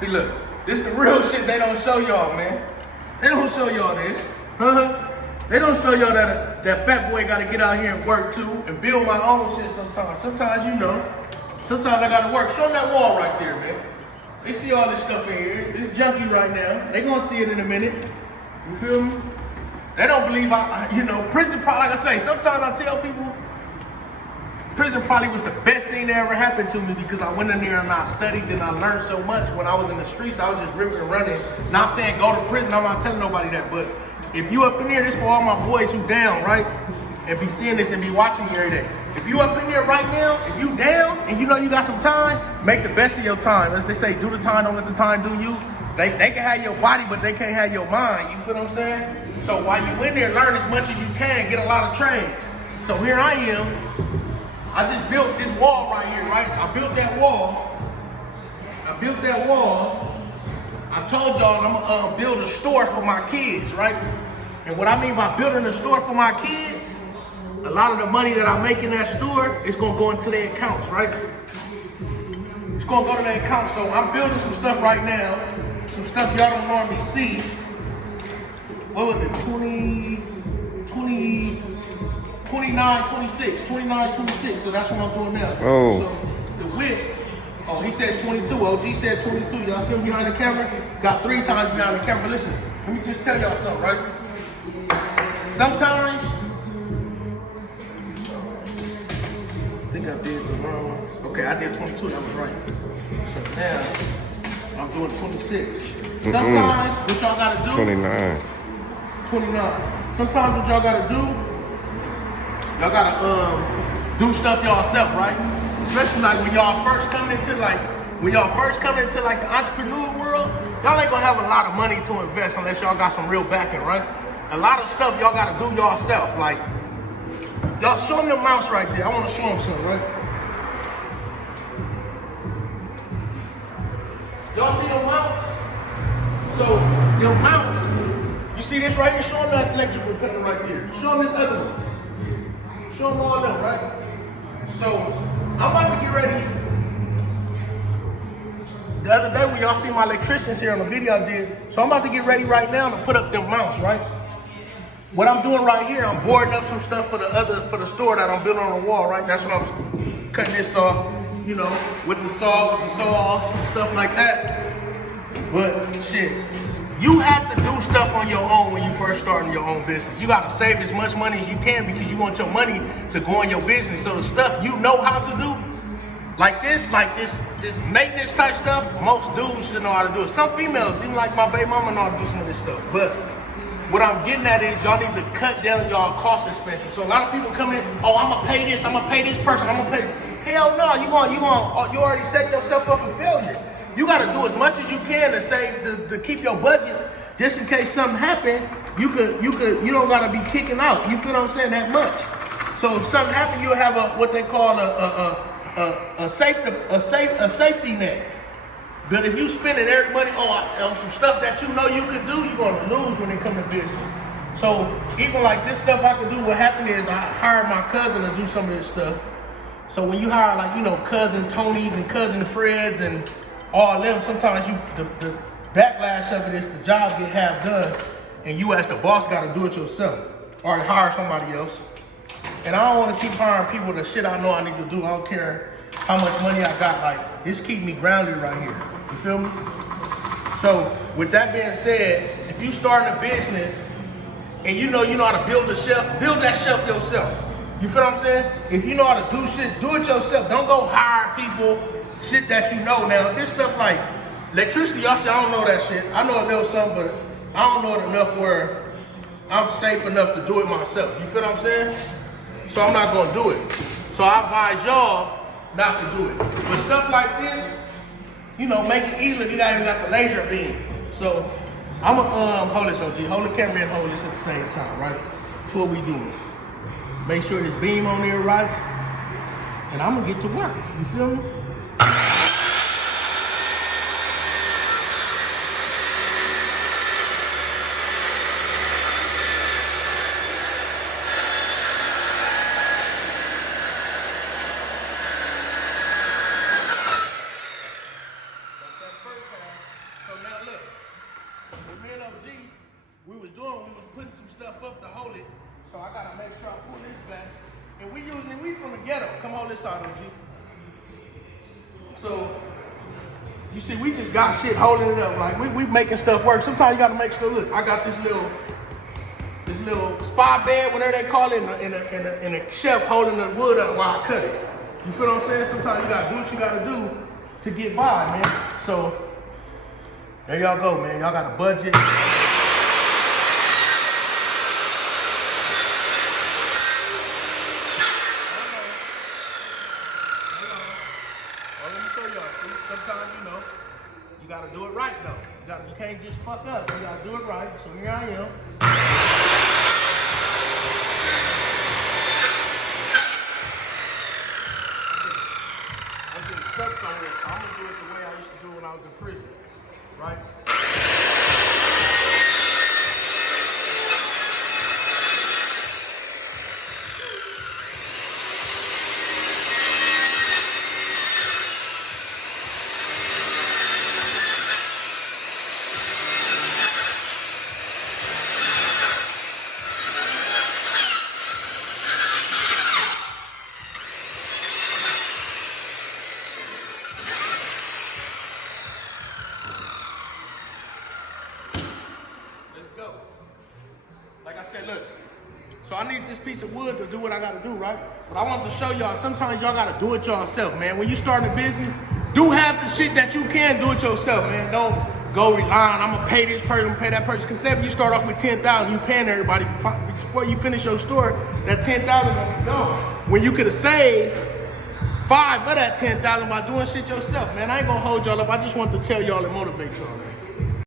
See, look, this the real shit they don't show y'all, man. They don't show y'all this. They don't show y'all that fat boy gotta get out here and work too and build my own shit sometimes. Sometimes, you know, sometimes I gotta work. Show them that wall right there, man. They see all this stuff in here. It's junky right now. They gonna see it in a minute. You feel me? They don't believe you know, prison probably, like I say, sometimes I tell people, prison probably was the best thing that ever happened to me because I went in there and I studied and I learned so much. When I was in the streets, I was just ripping and running. Not saying go to prison, I'm not telling nobody that, but if you up in there, this for all my boys who down, right? And be seeing this and be watching me every day. If you up in there right now, if you down and you know you got some time, make the best of your time. As they say, do the time, don't let the time do you. They can have your body, but they can't have your mind. You feel what I'm saying? So while you in there, learn as much as you can, get a lot of trades. So here I am. I just built this wall right here, right? I built that wall. I told y'all I'm gonna build a store for my kids, right? And what I mean by building a store for my kids, a lot of the money that I make in that store is gonna go into their accounts, right? It's gonna go to their accounts. So I'm building some stuff right now, some stuff y'all don't normally see. What was it, 29, 26, so that's what I'm doing now. Oh. So the width, oh, he said 22, OG said 22. Y'all see him behind the camera? Got 3 times behind the camera. Listen, let me just tell y'all something, right? Sometimes, I think I did the wrong, okay, I did 22, that was right. So now, I'm doing 26. Sometimes, what y'all gotta do? 29. 29. Sometimes what y'all gotta do, y'all gotta do stuff yourself, right? Especially like when y'all first coming into the entrepreneur world, y'all ain't gonna have a lot of money to invest unless y'all got some real backing, right? A lot of stuff y'all gotta do yourself. Like, y'all show them the mouse right there. I wanna show them something, right? Y'all see the mounts? So, the mounts, you see this right here? Show them that electrical equipment right there. Show them this other one. Show them all them, right? So, I'm about to get ready. The other day when y'all see my electricians here on the video I did, so I'm about to get ready right now to put up them mounts, right? What I'm doing right here, I'm boarding up some stuff for the store that I'm building on the wall, right? That's what I'm cutting this off, you know, with the saw offs and stuff like that. But shit, you have to do stuff on your own when you first starting your own business. You gotta save as much money as you can because you want your money to go in your business. So the stuff you know how to do, like this maintenance type stuff, most dudes should know how to do it. Some females, even like my baby mama, know how to do some of this stuff. But what I'm getting at is y'all need to cut down y'all cost expenses. So a lot of people come in, oh, I'm gonna pay this person, I'm gonna pay. Hell no, you already set yourself up for failure. You gotta do as much as you can to save, to keep your budget, just in case something happen, you don't gotta be kicking out. You feel what I'm saying? That much. So if something happen, you'll have what they call a safety net. But if you spending every money on some stuff that you know you could do, you're gonna lose when it comes to business. So even like this stuff I could do, what happened is I hired my cousin to do some of this stuff. So when you hire, like, you know, cousin Tonys and cousin Freds and all of them, sometimes the backlash of it is the job get half done and you as the boss gotta do it yourself or hire somebody else. And I don't wanna keep hiring people the shit I know I need to do. I don't care how much money I got, like, this keep me grounded right here. You feel me? So with that being said, if you starting a business and you know how to build a shelf, build that shelf yourself. You feel what I'm saying? If you know how to do shit, do it yourself. Don't go hire people, shit that you know. Now, if it's stuff like electricity, y'all say I don't know that shit. I know a little something, but I don't know it enough where I'm safe enough to do it myself. You feel what I'm saying? So I'm not gonna do it. So I advise y'all not to do it. But stuff like this, you know, make it easy. You got even got the laser beam. So I'm gonna hold this, OG. Hold the camera and hold this at the same time, right? That's what we doing. Make sure this beam on there right, and I'm gonna get to work. You feel me? make sure I pull this back. And we from the ghetto. Come on this side, OG. So, you see, we just got shit holding it up. Like, we making stuff work. Sometimes you gotta make sure, look, I got this little spy bed, whatever they call it, and a chef holding the wood up while I cut it. You feel what I'm saying? Sometimes you gotta do what you gotta do to get by, man. So, there y'all go, man. Y'all got a budget. Sometimes, you know, you gotta do it right though. You can't just fuck up. You gotta do it right. So here I am. I'm getting stuck somewhere. So I'm gonna do it the way I used to do when I was in prison. Right? Go. Like I said, look, so I need this piece of wood to do what I gotta do, right? But I want to show y'all, sometimes y'all gotta do it yourself, man. When you start a business, do half the shit that you can do it yourself, man. Don't go relying, I'm gonna pay this person, I'm gonna pay that person. Because if you start off with 10,000, you paying everybody before you finish your store, that 10,000 gonna be gone. When you could have saved 5 of that 10,000 by doing shit yourself, man. I ain't gonna hold y'all up. I just want to tell y'all and motivate y'all, man.